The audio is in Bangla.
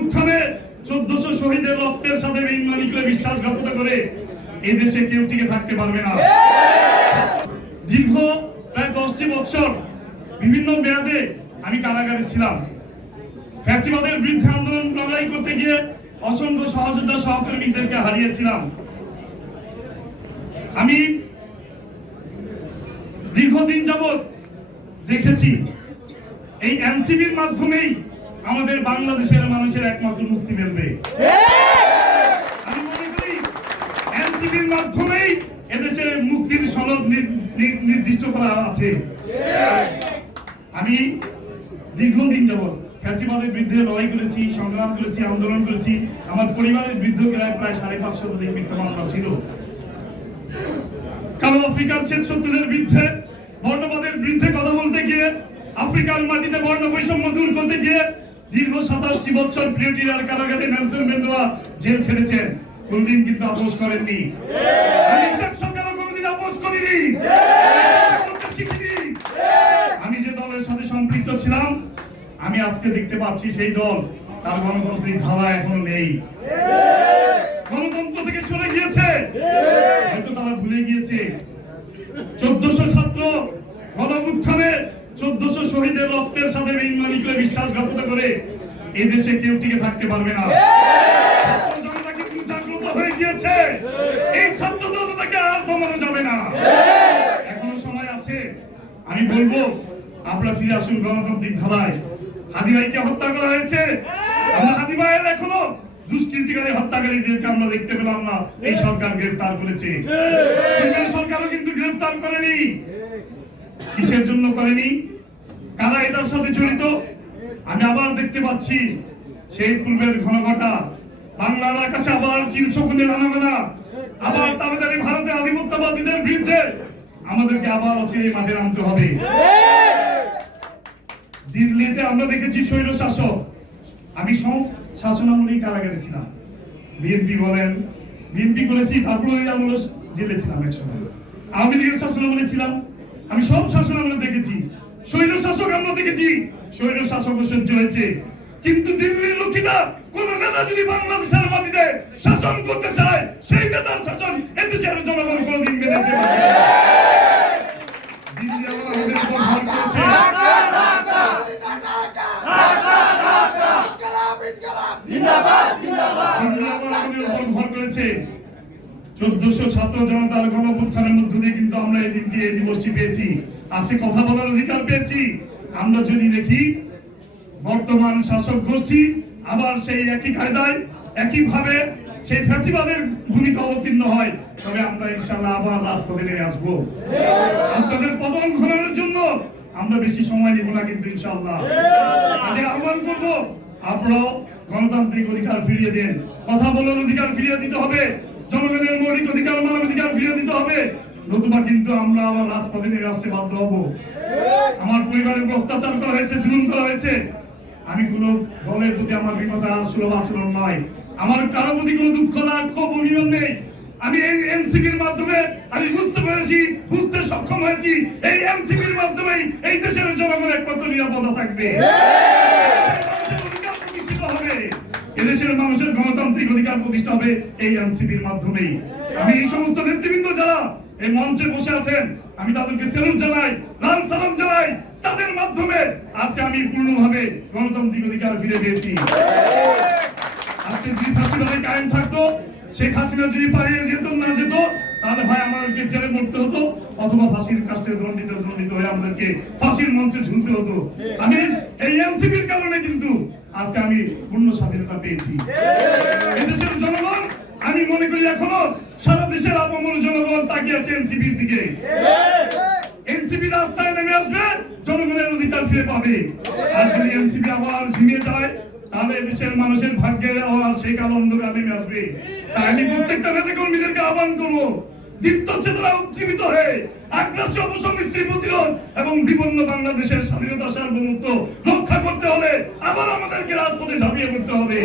গণঅভ্যুত্থানে 1400 শহীদের রক্তের সাথে বেঈমানি করে বিশ্বাসঘাতকতা করে এই দেশে কেউ টিকে থাকতে পারবে না। দীর্ঘ প্রায় 10টি বছর বিভিন্ন মেয়াদে আমি কারাগারে ছিলাম। ফ্যাসিবাদের বিরুদ্ধে আন্দোলন লড়াই করতে গিয়ে অসংখ্য সহযোদ্ধা সহকর্মীদেরকে হারিয়েছিলাম। আমি দীর্ঘদিন যাবৎ দেখেছি এই এনসিপির মাধ্যমেই আমাদের বাংলাদেশের মানুষের একমাত্র মুক্তি মিলবে। আমি মনে করি এনসিপির মাধ্যমেই এদেশে মুক্তির সনদ নির্দিষ্ট করা আছে। আমি দীর্ঘদিন যাবৎ ফ্যাসিবাদের বিরুদ্ধে লড়াই করেছি, সংগ্রাম করেছি, আন্দোলন করেছি। আমার পরিবারের বিরুদ্ধে প্রায় 550 মিথ্যা মামলা ছিল। কালো আফ্রিকার শ্বেতশত্রুদের বিরুদ্ধে, বর্ণবাদের বিরুদ্ধে কথা বলতে গিয়ে, আফ্রিকার মাটিতে বর্ণ বৈষম্য দূর করতে গিয়ে দীর্ঘ 27 বছর প্রিটোরিয়ার কারাগারে নেলসন ম্যান্ডেলা জেল খেটেছেন, কোনদিন কিন্তু আপোষ করেননি। আমি সরকারও কোনদিন আপোষ করিনি। আমি যে দলের সাথে সম্পৃক্ত ছিলাম, আমি আজকে দেখতে পাচ্ছি সেই দল তার গণতান্ত্রিক ধারা এখনো নেই, গণতন্ত্র থেকে সরে গিয়েছে। হয়তো তারা ভুলে গিয়েছে 1400 ছাত্র গণঅভ্যুত্থানে 1400 শহীদের রক্তের সাথে বেঈমানি করে বিশ্বাসঘাতকতা করে এই দেশে কেউ টিকে থাকতে পারবে না। জনতা কিন্তু জাগ্রত হয়ে গিয়েছে। এই ছাত্র জনতাকে আর দমানো যাবে না। এখনো সময় আছে। আমি বলবো আপনারা ফিরে আসুন গণতান্ত্রিক ধারায়। হাদি ভাইকে হত্যা করা হয়েছে, আমরা হাদি ভাইয়ের এখনো দুষ্কৃতিকারী হত্যাকারীদেরকে আমরা দেখতে পেলাম না। এই সরকার গ্রেফতার করেছে, সরকারও কিন্তু গ্রেফতার করেনি। কিসের জন্য করেনি? কারা এটার সাথে জড়িত? আমি আবার দেখতে পাচ্ছি সেই পূর্বের ঘনঘটা বাংলার আকাশে আবার চিল শকুনের আনাগোনা, আবার দাবিদারি ভারতের আধিপত্যবাদীদের বিরুদ্ধে আমাদেরকে আবার অচিরে মাঠে নামতে হবে। দিল্লিতে আমরা দেখেছি স্বৈর শাসক। আমি সব শাসনামলেই কারাগারে ছিলাম। বিএনপি বলেন, বিএনপি করেছি, তারপরে আমরা জেলে ছিলাম একসময়। আওয়ামী লীগের শাসনামলে ছিলাম। আমি সব শাসনামলে দেখেছি স্বৈর শাসক, আমরা দেখেছি স্বৈর শাসক সহ্য হয়েছে। কিন্তু দিল্লির লোকেরা কোন নেতা যদি বাংলাদেশের মাটিতে শাসন করতে চায়, সেই নেতার শাসন এদেশের জনগণ কোনদিন মেনে নিতে পারবে না। দিল্লি আমাদের উপর ভর করেছে। ভর করেছে 1400 ছাত্র জনতার গণঅভ্যুত্থানের মধ্য দিয়ে কিন্তু আমরা এই দিনটি, এই দিবসটি পেয়েছি। আছে কথা বলার অধিকার পেয়েছি। আমরা যদি দেখি বর্তমান শাসক গোষ্ঠী আবার সেই একই কায়দায়, একইভাবে সেই ফ্যাসিবাদের ভূমিকা অবতীর্ণ হয়, তবে আমরা ইনশাআল্লাহ আবার রাজপথে নেমে আসবো। আপনাদের পতন ঘটানোর জন্য আমরা বেশি সময় নিব না, কিন্তু ইনশাআল্লাহ আজকে আহ্বান করব, আপনারা গণতান্ত্রিক অধিকার ফিরিয়ে দেন। কথা বলার অধিকার ফিরিয়ে দিতে হবে, জনগণের মৌলিক অধিকার, মানব অধিকার ফিরিয়ে দিতে হবে, নতুবা কিন্তু আমরা আবার রাজপথে নেমে আসতে বাধ্য হব। আমার পরিবারের উপর অত্যাচার করা হয়েছে, জুলুম করা হয়েছে। আমি কোন দলের প্রতি আমার বিমতা সুলভ আচরণ নয়, আমার কারো প্রতি কোনো দুঃখ না, ক্ষোভ, অভিমান নেই। আমি এই এনসিপির মাধ্যমে আমি বুঝতে সক্ষম হয়েছি, এই এনসিপির মাধ্যমেই এই দেশের জনগণের একমাত্র নিরাপত্তা থাকবে, প্রতিষ্ঠিত হবে, এদেশের মানুষের গণতান্ত্রিক অধিকার প্রতিষ্ঠা হবে এই এনসিপির মাধ্যমেই। আমি এই সমস্ত নেতৃবৃন্দ যারা এই মঞ্চে বসে আছেন, আমি তাদেরকে সেলুট জানাই, লাল সালাম জানাই। তাদের মাধ্যমে আজকে আমি পূর্ণভাবে গণতান্ত্রিক অধিকার ফিরে পেয়েছি। আজকে যে ফাঁসিবাদী কায়েম থাকতো, শেখ হাসিনা যদি পালিয়ে যেত না যেত, তাহলে হয় আমাদেরকে জেলে মরতে হতো, অথবা ফাঁসির কাস্টে দণ্ডিত হয়ে আমাদেরকে ফাঁসির মঞ্চে ঝুলতে হতো। আমি এই এনসিপির কারণে কিন্তু আজকে আমি পূর্ণ স্বাধীনতা পেয়েছি। এদেশের জনগণ, আমি মনে করি এখনো সারা দেশের আপামর জনগণ তাকিয়ে আছে এনসিপির দিকে। এনসিপি রাস্তায় নেমে আসবে, জনগণের অধিকার ফিরে পাবে। আর যদি এনসিপি আবার ঝিমিয়ে যায়, তাহলে দেশের মানুষের ভাগ্যে আবার সেই কালো অন্ধকার নেমে আসবে। তাই আমি প্রত্যেকটা নেতা কর্মীদেরকে আহ্বান করবো, দীপ্ত চেতনা উজ্জীবিত হয়ে আগ্রাসী অপসংস্কৃতি প্রতিরোধ এবং বিপন্ন বাংলাদেশের স্বাধীনতা সার্বভৌমত্ব রক্ষা করতে হলে আবার আমাদেরকে রাজপথে ঝাঁপিয়ে পড়তে হবে।